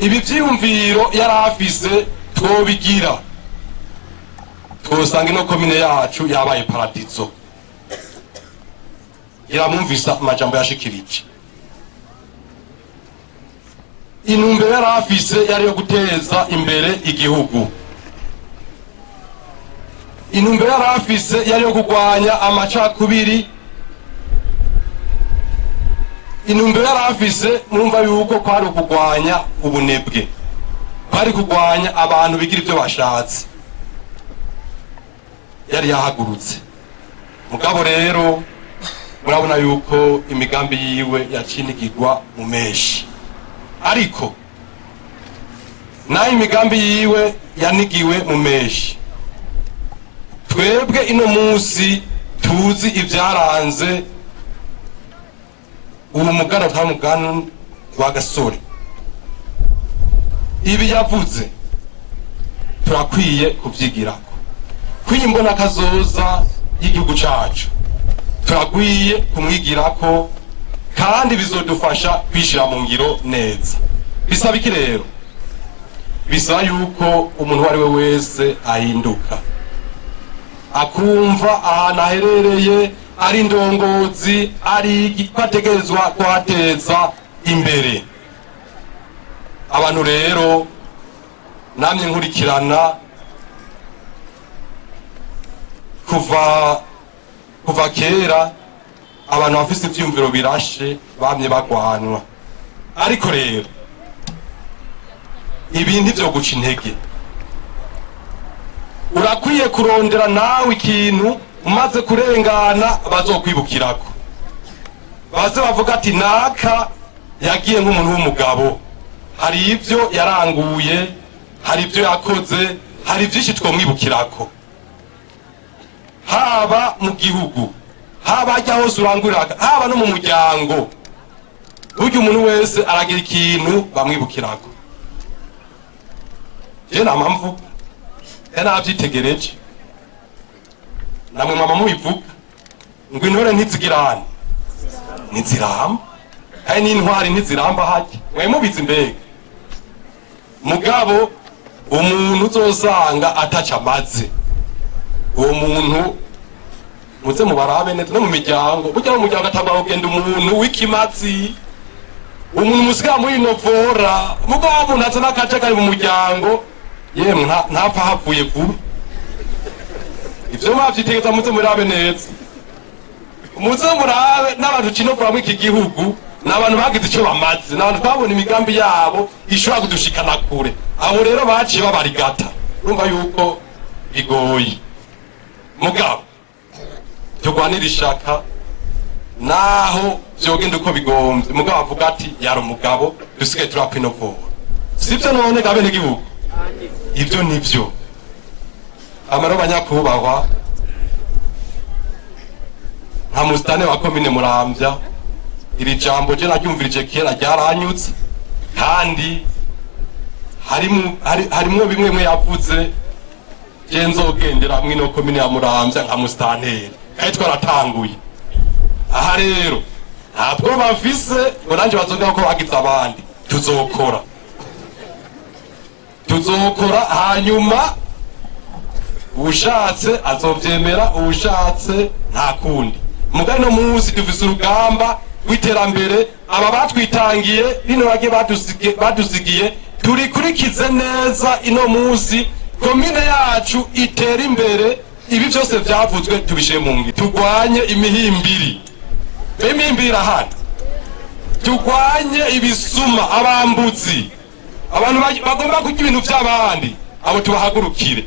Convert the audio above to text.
ibi vyiyumviro yarafise twobigira twosanga ino komine yacu yabaye paradizo. Iramumvisa amajambo yashikirije. Intumbero yarafise yari yo guteza imbere igihugu. Intumbero yarafise yari yo kurwanya amacakubiri. Intumbero yarafise murumva yuko kwari kurwanya ubunebwe, kwari kurwanya abantu bigira ivyo bashatse. Yari yahagurutse. Mugabo rero murabona yuko imigambi yiwe yacinigirwa mu meshi, ariko nayo imigambi yiwe yanigiwe mu meshi. Twebwe ino munsi tuzi ivyaranze uwo mugana utamugana wa Gasore. Ibi yavuze turakwiye kuvyigirako, kwimbona kazoza y'igihugu cacu turakwiye kumwigirako, kandi bizodufasha kwishira mu ngiro neza. Bisaba iki rero? Bisaba yuko umuntu wari we wese ahinduka, akumva ahantu aherereye ari ndongozi, ari kwategerezwa kuhateza imbere. Abantu rero namye nkurikirana kuva kera, abantu bafise ivyumviro birashe bamye bagwanwa, ariko rero ibintu vyo guca intege. Urakwiye kurondera nawe ikintu umaze kurengana bazokwibukirako, baze bavuga ati naka yagiye nk'umuntu w'umugabo, hari ivyo yaranguye, hari ivyo yakoze, hari vyinshi twomwibukirako, haba mu gihugu, haba ajya hose uranguriraga, haba no mu muryango. Burya umuntu wese aragira ikintu bamwibukirako. Je na mpamvu navyitegereje, namwe mama mubivuga ngo intore ntizigirane ntiziramba, kandi n'intwari ntiziramba hake. Mwe mubizi mbega, mugabo umuntu uzosanga ataca amaze, uwo muntu muze mubarabe neza no mu miryango. Burya mu muryango atangwa kugenda umuntu w'ikimazi, umuntu musiga muri novora, mugabo umuntu azana akajagari mu muryango, yemwe ntapfa havuye vuba. Ivyo mwavyitegereza muze murabe neza, muze murabe n'abantu kinovura muri iki gihugu n'abantu bagize ico bamaze, n'abantu twabona imigambi yabo ishobora kudushikana kure. Abo rero baciye babarigata, urumva yuko bigoye. Mugabo tugwanira ishaka naho vyogenda uko bigomvye, mugabo avuga ati yari umugabo, dusigaye turapinokora. Sivyo none gabe n'igihugu ivyo nivyo. Amaro banyakubahwa, nka musitani wa komine Muramvya, iri jambo je naryumvirije kera ryaranyutse, kandi harimwo bimwe mwe yavuze je nzogendera mwino komine ya Muramvya nka musitanteri, kandi twaratanguye. Aha rero ntabwo bafise ngo nanje bazongera ko bagize abandi. Tuzokora hanyuma ushatse azovyemera, ushatse nta kundi. Mugari no munsi dufise urugamba w'iterambere, aba batwitangiye bino bagiye badusigiye turikurikize neza. Ino munsi komine yacu itera imbere, ibi vyose vyavuzwe tubishiye mu ngiro. Tugwanye imihimbiri, imihimbiri ahari, tugwanye ibisuma, abambuzi, abantu bagomba kurya ibintu vy'abandi, abo tubahagurukire.